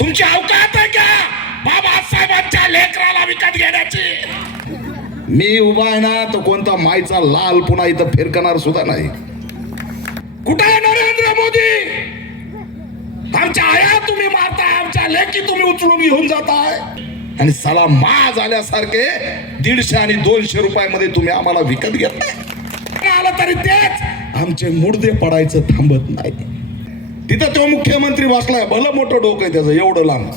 तुमची अवकात आहे का बाबासाहेबांच्या लेकराला विकत घेण्याची? मी उभा आहे ना तर कोणता मायचा लाल पुन्हा इथं फिरकणार सुद्धा नाही. कुठे आहे नरेंद्र मोदी? आमच्या आया तुम्ही मारताय, आमच्या लेकी तुम्ही उचलून घेऊन जाताय आणि साला मा झाल्यासारखे 150 आणि 200 रुपयामध्ये तुम्ही आम्हाला विकत घेताय. आलं तरी तेच. आमचे मुर्दे पडायचं थांबत नाही. तिथं तो मुख्यमंत्री बसलाय, भलं मोठं डोकं आहे त्याचं, एवढं लांब.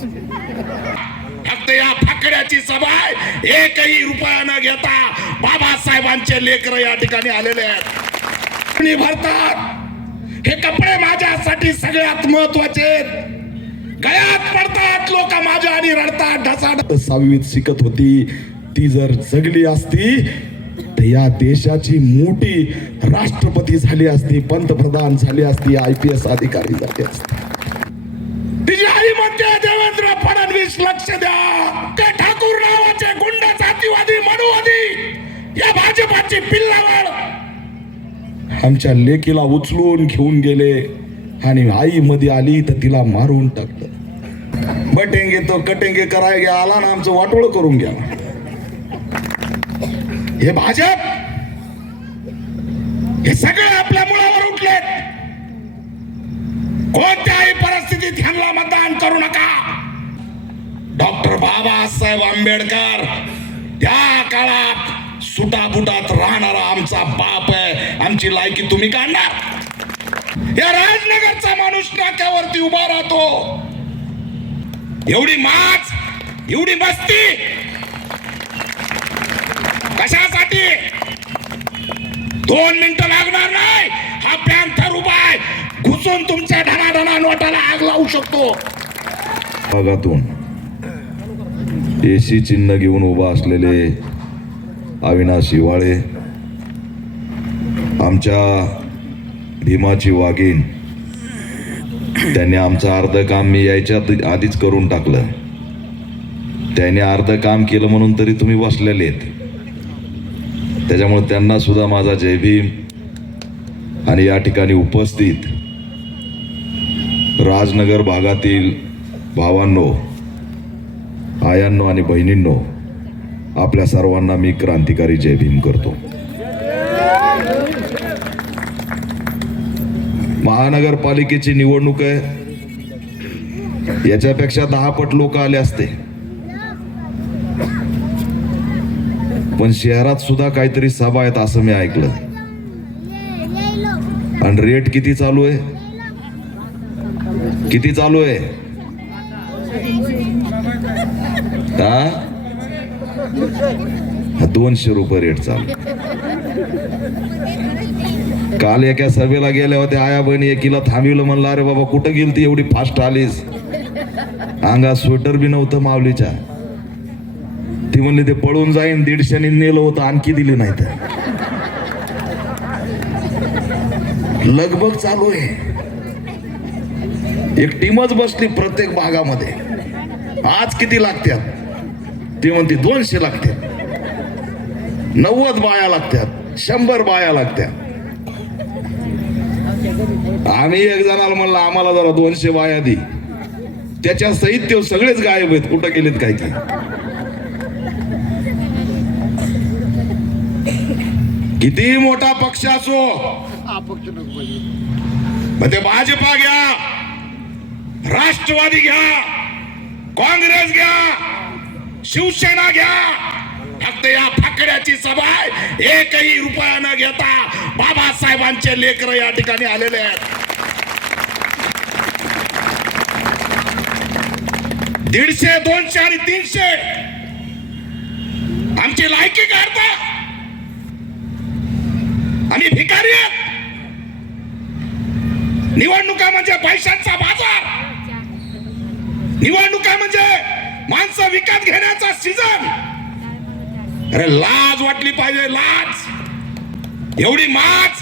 फक्त या फाकड्याची सभा आहे. एकही रुपया न घेता बाबासाहेबांचे लेकर या ठिकाणी आलेले आहेत. कोणी भरतात हे कपडे माझ्यासाठी सगळ्यात महत्वाचे. गळ्यात पडतात लोक माझ्या आणि रडतात ढसाड. 6वीत शिकत होती, ती जर जगली असती तर या देशाची मोठी राष्ट्रपती झाली असती, पंतप्रधान झाली असती, IPS अधिकारी झाली असती. तिची आई म्हणते देवेंद्र फडणवीस लक्ष द्या. ते ठाकूर नावाचे गुंड जातीवादी मनुवादी या भाजपाची पिल्लावर आमच्या लेकीला उचलून घेऊन गेले आणि आई मध्ये आली तर तिला मारून टाकलं. बटेंगे तो कटेंगे कराय घ्या आला ना, आमचं वाटोळ करून घ्या. हे भाजप हे सगळे आपल्या मुळावर उठलेत. कोणत्याही परिस्थितीत ह्यांना मतदान करू नका. डॉक्टर बाबासाहेब आंबेडकर त्या काळात सुटाबुटात राहणारा आमचा बाप आहे. आमची लायकी तुम्ही काढणार? या राजनगरचा माणूस नाक्यावरती उभा राहतो. एवढी माच, एवढी मस्ती कशासाठी? 2 मिनिटं लागणार नाही. हा पॅन्थर उभा आहे, घुसून तुमच्या ढणाढणा नोटाला आग लावू शकतो. भागातून AC चिन्ह घेऊन उभा असलेले अविनाश हिवाळे, आमच्या भीमाची वाघीण, त्यांनी आमचं अर्ध काम मी यायच्या आधीच करून टाकलं. त्याने अर्ध काम केलं म्हणून तरी तुम्ही बसलेले आहेत. त्याच्यामुळे त्यांना सुद्धा माझा जय भीम. आणि या ठिकाणी उपस्थित राजनगर भागातील भावांनो, आयांनो आणि बहिणींनो, आपल्या सर्वांना मी क्रांतिकारी जय भीम करतो. महानगरपालिकेची निवडणूक आहे, याच्यापेक्षा 10 पट लोक आले असते. पण शहरात सुद्धा काहीतरी सभा आहेत असं मी ऐकलं. आणि रेट किती चालू आहे? किती चालू आहे? हा, 200 रुपये रेट चालू. काल एका सभेला गेल्या होत्या आया बहिणी, एकीला थांबवलं, म्हणलं अरे बाबा कुठं गेली ती एवढी फास्ट आलीस? अंगात स्वेटर बी नव्हतं माऊलीच्या. ती म्हणली ते पळून जाईन, 150 नेलं होतं, आणखी दिली नाही. तर लगबग चालू आहे. एक टीमच बसली प्रत्येक भागामध्ये. आज किती लागतात? ती म्हणते 200 लागतात, 90 बाया लागतात, 100 बाया लागतात. आम्ही एक जणाला म्हणलं आम्हाला जरा 200 बाया दी. त्याच्या सहित ते सगळेच गायब आहेत, कुठं गेलेत काय की. किती मोठा पक्ष असो, मग ते भाजपा घ्या, राष्ट्रवादी घ्या, काँग्रेस घ्या, शिवसेना घ्या, फक्त या फाकड्याची सभा आहे. एकही रुपया न घेता बाबासाहेबांचे लेकर या ठिकाणी आलेले आहेत. 150, 200 आणि 300 आमची लायकी काढता. आम्ही भिकारी आहेत. निवडणुका म्हणजे पैशांचा बाजार. निवडणुका म्हणजे माणसं विकत घेण्याचा सीझन. अरे लाज वाटली पाहिजे, लाज. एवढी माच,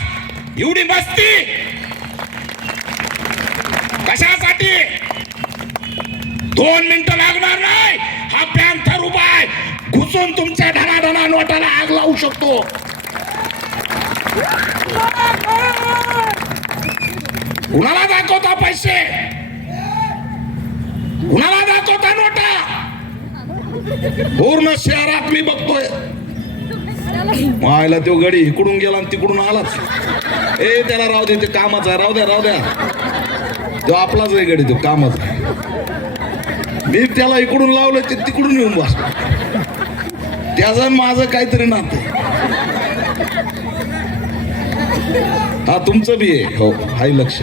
एवढी मस्ती कशासाठी? 2 मिनिटं लागणार नाही. हा पॅन्थर उभा आहे, घुसून तुमच्या ढणाढणा नोटाला आग लावू शकतो. कुणाला दाखवता पैसे? कुणाला पूर्ण शहरात मी बघतोय. मायला तो गडी इकडून गेला आणि तिकडून आलाच. त्याला राहू दे, ते कामाचा राहू द्या. तो आपलाच आहे गडी, तो कामाचा. मी त्याला इकडून लावलं, ते तिकडून येऊन बसलो. त्याचं माझं काहीतरी नातं. हा तुमचं बी आहे. हो, हाय लक्ष.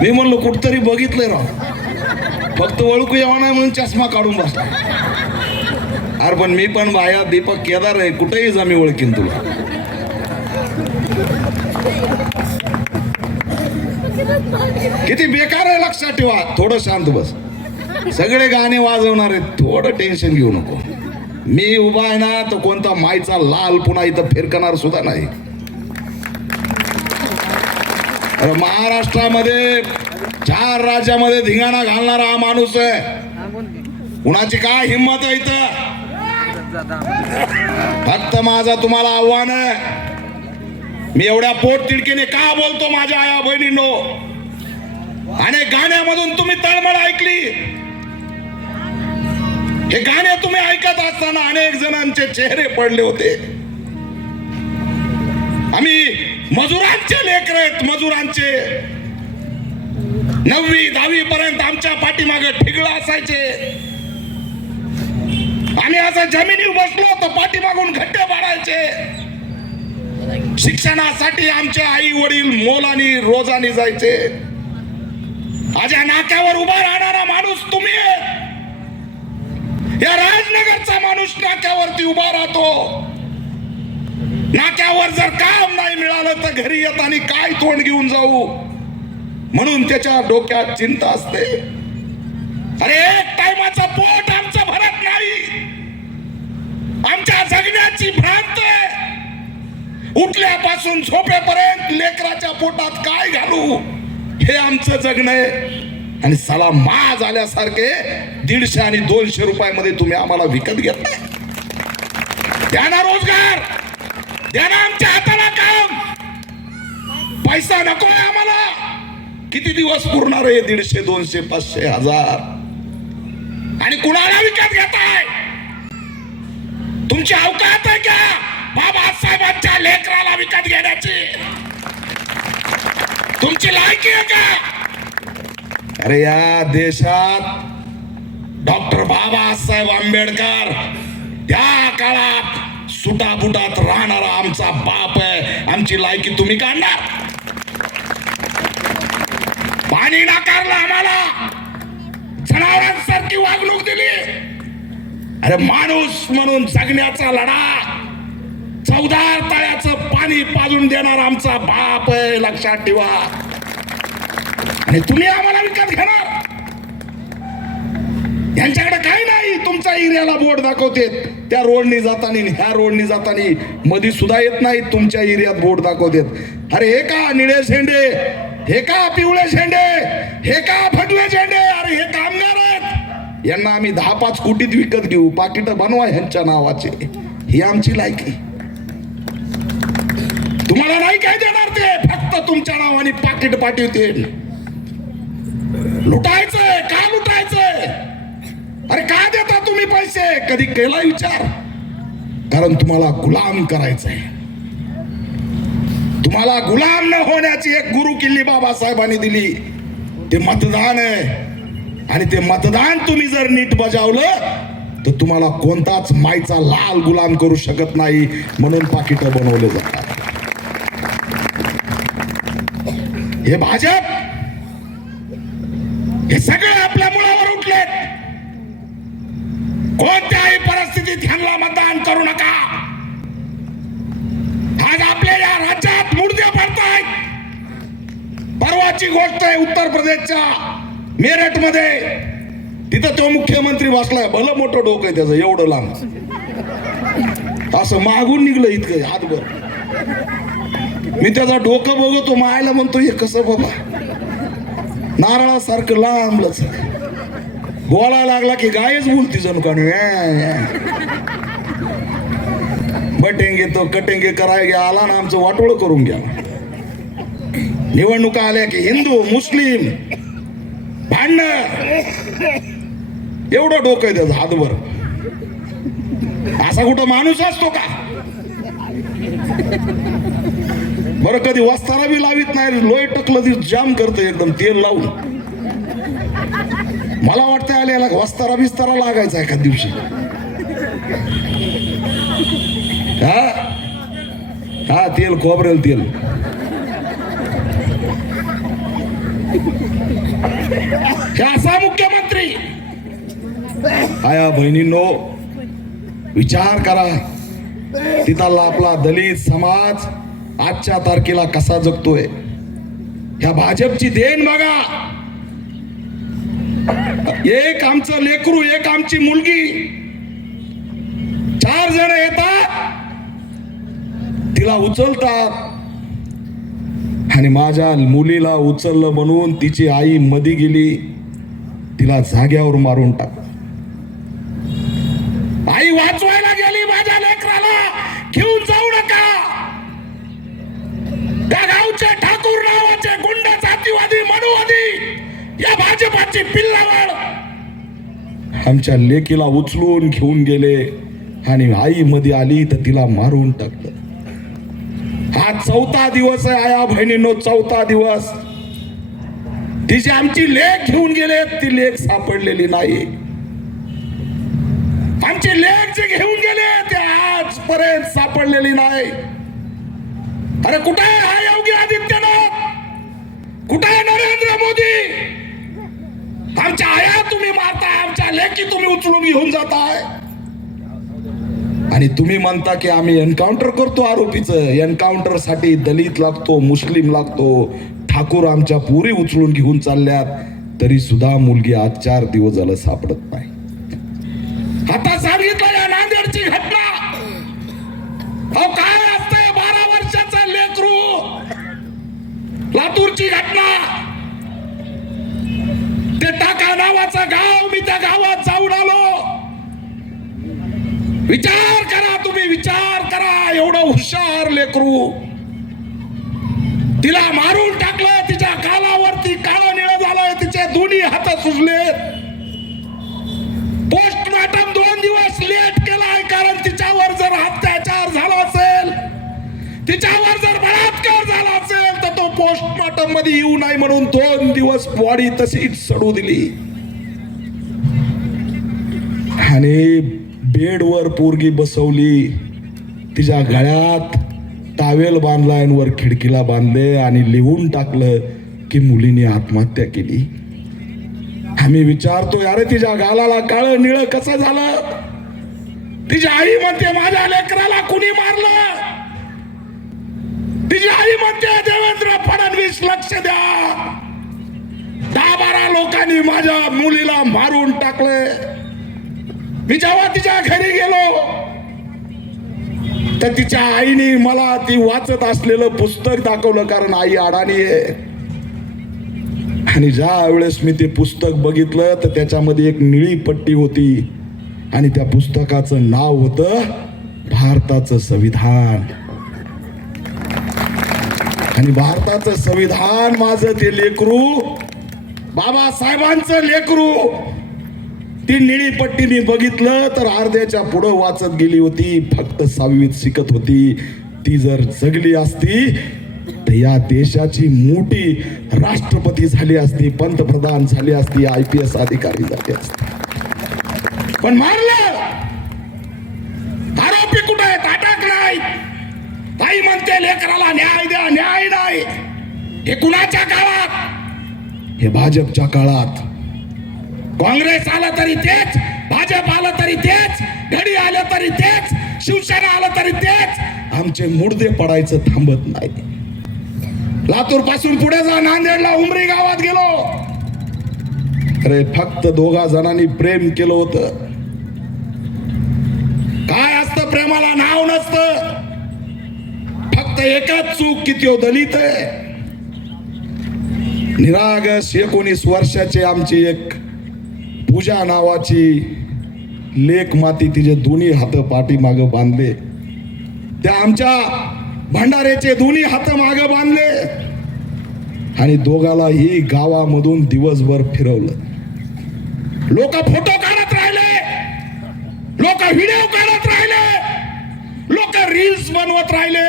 मी म्हणलो कुठतरी बघितलंय राव, फक्त ओळखू यावा नाही म्हणून चष्मा काढून बसला. अरे पण मी पण भाया दीपक केदार आहे, कुठेही जा मी ओळखीन तुला. किती बेकार आहे लक्षात ठेवा. थोडं शांत बस. सगळे गाणे वाजवणार आहेत, थोडं टेन्शन घेऊ नको. मी उभा आहे ना, तर कोणता मायचा लाल पुन्हा इथं फिरकणार सुद्धा नाही. महाराष्ट्रामध्ये 4 राज्यामध्ये धिंगाणा घालणारा हा माणूस आहे. कुणाची काय हिंमत आहे इथं. फक्त माझा तुम्हाला आव्हान आहे, मी एवढ्या पोट तिडकीने का बोलतो माझ्या आया बहिणींनो. आणि गाण्यामधून तुम्ही तळमळ ऐकली. हे गाणे तुम्ही ऐकत असताना अनेक जणांचे चेहरे पडले होते. आम्ही मजुरांचे लेकर आहेत, मजुरांचे. 9वी 10वी पर्यंत आमच्या पाठीमागे ठिगळं असायचे. आम्ही असं जमिनीवर बसलो तर पाठीमागून खड्डे पाडायचे. शिक्षणासाठी आमचे आई वडील मोलानी रोजानी जायचे. आज या नाक्यावर उभा राहणारा माणूस तुम्ही आहे. या राजनगरचा माणूस नाक्यावरती उभा राहतो. नाक्यावर जर काम नाही मिळालं तर घरी येताना काय तोंड घेऊन जाऊ म्हणून त्याच्या डोक्यात चिंता असते. अरे एक टायमाचं पोट आमचं भरत नाही. आमच्या जगण्याची भ्रांत आहे. उठल्यापासून झोपेपर्यंत लेकराच्या पोटात काय घालू हे आमचं जगणं आहे. आणि साला माज आल्यासारखे 150 आणि 200 रुपयामध्ये तुम्ही आम्हाला विकत घेताय. द्या ना रोजगार, द्या ना आमच्या हाताला काम. पैसा नकोय आम्हाला. किती दिवस पुरणार आहे 150, 200, 500, 1000? आणि कुणाला विकत घेताय? तुमची अवकात आहे का बाबासाहेबांच्या लेकराला विकत घेण्याची? तुमची लायकी आहे का? अरे या देशात डॉक्टर बाबासाहेब आंबेडकर त्या काळात सुटाबुटात राहणारा आमचा बाप आहे. आमची लायकी तुम्ही काढणार? पाणी नाकारलं आम्हाला, जनावरांसारखी वागणूक दिली. अरे माणूस म्हणून जगण्याचा लढा 14 तळ्याचं पाणी पाजून देणार आमचा बाप आहे, लक्षात ठेवा. आणि तुम्ही आम्हाला विकत घेणार? यांच्याकडे काही नाही. तुमच्या एरियाला बोर्ड दाखवते, त्या रोडनी जातानी ह्या रोडनी जातानी मध्ये सुद्धा येत नाही. तुमच्या एरियात बोर्ड दाखवतात. अरे हे का निळे झेंडे, हे का पिवळे झेंडे, हे का फटवे झेंडे? अरे हे कामगार आहेत, यांना आम्ही 10-5 कोटीत विकत घेऊ. पाकिट बनवा ह्यांच्या नावाचे. ही आमची लायकी. तुम्हाला नाही काय देणार ते, फक्त तुमच्या नावाने पाकिट पाठवते. लुटायचंय का लुटायचंय? अरे का देता तुम्ही पैसे? कधी केला विचार? कारण तुम्हाला गुलाम करायचंय. तुम्हाला गुलाम न होण्याची एक गुरु किल्ली बाबासाहेबांनी दिली, ते मतदान आहे. आणि ते मतदान तुम्ही जर नीट बजावलं तर तुम्हाला कोणताच मायचा लाल गुलाम करू शकत नाही. म्हणून पाकिट बनवले जातात. हे भाजप, हे सगळे आपल्या मुळावर उठलेत. कोणत्याही परिस्थितीत ह्यांना मतदान करू नका. आज आपल्या या राज्यात मुर्दे पडतायत. परवाची गोष्ट आहे उत्तर प्रदेशच्या मेरठ मध्ये. तिथं तो मुख्यमंत्री बसलाय, भलं मोठं डोकं आहे त्याचं, एवढं लांब, असं मागून निघलं इतकं हातभर. मी त्याचा डोकं बघतो, मायला म्हणतो हे कसं बाबा, नारळासारखं लांबलंच. बोलायला लागला की गायच बोलती जणू का. बटेंगे तो कटेंगे करायला आला ना, आमचं वाटोळ करून घ्या. निवडणुका आल्या की हिंदू मुस्लिम भांडण, एवढं डोकं आहे त्याचं हातभर. असा कुठं माणूस असतो का? बरं कधी वस्तारा बी लावित नाही, लोय टकलं ती जाम करतं एकदम तेल लावून. मला वाटतं आले याला वस्तारा बिस्तारा लागायचा एका दिवशी. हा हा तेल खोबरेल तेल. हे असा मुख्यमंत्री. आया बहिणींनो, विचार करा, तिथला आपला दलित समाज आजच्या तारखेला कसा जगतोय. ह्या भाजपची देण बघा. एक आमचं लेकरू, एक आमची मुलगी, 4 जण येतात, तिला उचलतात आणि माझ्या मुलीला उचललं म्हणून तिची आई मध्ये गेली, तिला जाग्यावर मारून टाक. आई वाचवायला गेली माझ्या लेकराला, घेऊन जाऊ नका. त्या गावचे ठाकूर नावाचे गुंड जातीवादी मनुवादी या भाजपाची पिल्लावर आमच्या लेकीला उचलून घेऊन गेले आणि आई मध्ये आली तर तिला मारून टाकलं. हा 4था दिवस आहे आया बहिणींनो, 4था दिवस. तिची आमची लेक घेऊन गेले, ती लेक सापडलेली नाही. आमची लेक जे घेऊन गेले ते आजपर्यंत सापडलेली नाही. अरे कुठे आहे हा योगी आदित्यनाथ? कुठे आहे नरेंद्र मोदी? आमच्या आया तुम्ही मारताय, आमच्या लेकी तुम्ही उचलून घेऊन जाताय आणि तुम्ही म्हणता की आम्ही एन्काउंटर करतो आरोपीचं. एन्काउंटर साठी दलित लागतो, मुस्लिम लागतो. ठाकूर आमच्या पुरी उचलून घेऊन चालल्यात, तरी सुद्धा मुलगी आज 4 दिवस झालं सापडत नाही. आता सांगितलं या नांदेडची घटना. अहो काय असतंय 12 वर्षाचा लेकरू. लातूरची घटना, ते टाका नावाचं गाव, मी त्या गावात जाऊन आलो. विचार करा, तुम्ही विचार करा. एवढं हुशार लेकरू, तिला मारून टाकलं. तिच्या गालावरती काळं निळं झालंय, तिचे दोन्ही हात सुजले. पोस्टमॉर्टम 2 दिवस लेट केलाय, कारण तिच्यावर जर अत्याचार झाला असेल, तिच्यावर जर बलात्कार झाला असेल तर तो पोस्टमॉर्टम मध्ये येऊ नये म्हणून 2 दिवस बॉडी तशीच सडू दिली. आणि बेडवर पोरगी बसवली, तिच्या गळ्यात टावेल बांधलाय, वर खिडकीला बांधले आणि लिहून टाकलं की मुलीने आत्महत्या केली. आम्ही विचारतोय, अरे तिच्या गालाला काळं निळं कसं झालं? तिची आई म्हणते माझ्या लेकराला कुणी मारलं. तिची आई म्हणते देवेंद्र फडणवीस लक्ष द्या, 10-12 लोकांनी माझ्या मुलीला मारून टाकलंय. मी जेव्हा तिच्या घरी गेलो तर तिच्या आईने मला ती वाचत असलेलं पुस्तक दाखवलं, कारण आई अडाणी आहे. आणि ज्या वेळेस मी ते पुस्तक बघितलं तर त्याच्यामध्ये एक निळी पट्टी होती आणि त्या पुस्तकाचं नाव होतं भारताचं संविधान. आणि भारताचं संविधान माझं ते लेकरू, बाबासाहेबांचं लेकरू, ती निळी पट्टीने बघितलं तर अर्ध्याच्या पुढं वाचत गेली होती. फक्त 6वीत शिकत होती. ती जर जगली असती तर या देशाची मोठी राष्ट्रपती झाली असती, पंतप्रधान झाली असती, IPS अधिकारी झाली असती. पण मारलं. आरोपी कुठे आहेत? अटक नाही. ताई म्हणते लेकराला न्याय द्या, न्याय नाही. हे कुणाच्या काळात? हे भाजपच्या काळात. काँग्रेस आलं तरी तेच, भाजप आलं तरी तेच, घडी आलं तरी तेच, शिवसेना आलं तरी तेच. आमचे मुर्दे पडायचं थांबत नाही. लातूर पासून पुढे जा, नांदेडला उमरी गावात गेलो. अरे फक्त 2 जणांनी प्रेम केलं होतं. काय असतं प्रेमाला? नाव नसतं. फक्त एकच चूक की तो दलित आहे. निरागस 19 वर्षाचे आमची एक पूजा नावाची लेक माती, तिचे दोन्ही हात पाठी माग बांधले. त्या आमच्या भंडारेचे दोन्ही हात माग बांधले. आणि दोघालाही गावामधून दिवसभर फिरवलं. लोक फोटो काढत राहिले, लोक व्हिडिओ काढत राहिले, लोक रील्स बनवत राहिले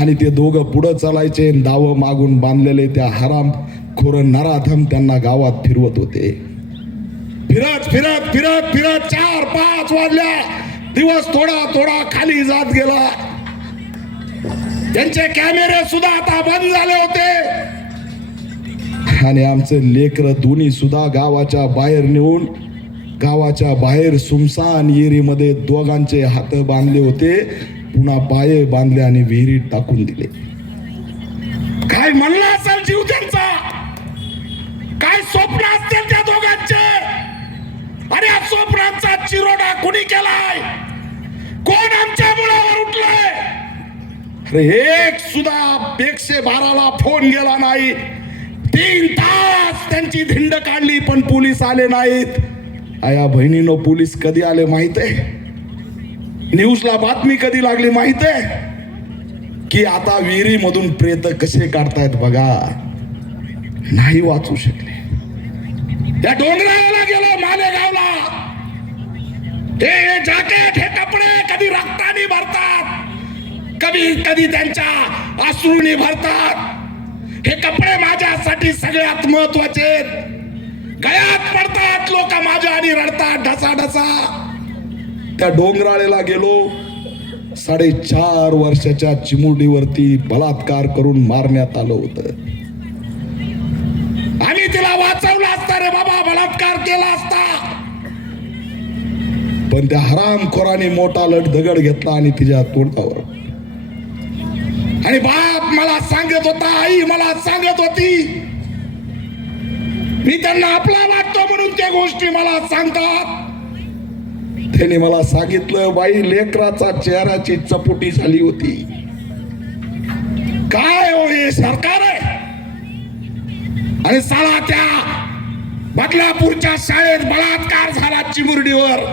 आणि ते दोघं पुढे चालायचे. दाव मागून बांधलेले त्या हराम खोर नराधम त्यांना गावात फिरवत होते. फिरत फिरत फिरत फिरत 4-5 वाजल्या. दिवस थोडा थोडा खाली जात गेला. त्यांचे कॅमेरे सुद्धा आता बंद झाले होते आणि आमचे लेकर दोन्ही सुद्धा गावाच्या बाहेर नेऊन गावाच्या बाहेर सुमसान येरीमध्ये दोघांचे हात बांधले होते, पुन्हा पाये बांधले आणि विहिरीत टाकून दिले. काय म्हणला असेल जीव त्यांचा, काय स्वप्न असतील त्या दोघांचे. अरे या स्वप्नांचा चिरोडा कोणी केलाय, कोण आमच्या मुलावर उठलाय. अरे एक सुद्धा 112ला फोन गेला नाही. 3 तास त्यांची धिंड काढली पण पोलीस आले नाहीत. आया बहिणीनो, पोलीस कधी आले माहित आहे? न्यूजला बातमी कधी लागली माहित आहे? की आता विहिरीमधून प्रेत कसे काढतायत बघा. नाही वाचू शकले. त्या डोंगराला गेलो मालेगावला. हे जॅकेट, हे कपडे कधी रक्तानी भरतात, कधी कधी त्यांच्या अश्रूनी भरतात. हे कपडे माझ्यासाठी सगळ्यात महत्वाचे. गळ्यात पडतात लोक माझ्या आणि रडतात ढसा. त्या डोंगराळेला गेलो. 4.5 वर्षाच्या चिमुरडीवरती बलात्कार करून मारण्यात आलं होतं. आम्ही तिला वाचवलं असता रे बाबा, बलात्कार केला असता. पण त्या हरामखोराने मोठा दगड घेतला आणि तिच्या तोंडावर. आणि बाप मला सांगत होता, आई मला सांगत होती, मी त्यांना आपला वाटतो म्हणून त्या गोष्टी मला सांगतात. त्याने मला सांगितलं, बाई लेकराचा चेहऱ्याची चपुटी झाली होती. काय हो हे सरकार आहे. आणि साला त्या बदलापूरच्या शाळेत बलात्कार झाला चिमुरडीवर.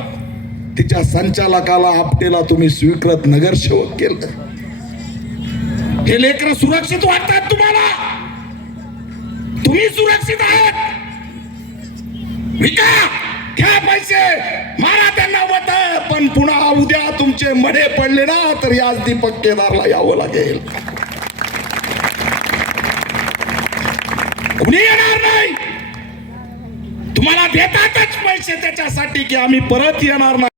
तिच्या संचालकाला आपटेला तुम्ही स्वीकृत नगरसेवक केलं. हे लेकर सुरक्षित वाटतात तुम्हाला? तुम्ही सुरक्षित आहात? विका, घ्या पैसे, मारा त्यांना मत. पण पुन्हा उद्या तुमचे मडे पडले ना तर याच दीपक केदारला यावं लागेल. कुणी येणार नाही. तुम्हाला देतातच पैसे त्याच्यासाठी की आम्ही परत येणार नाही.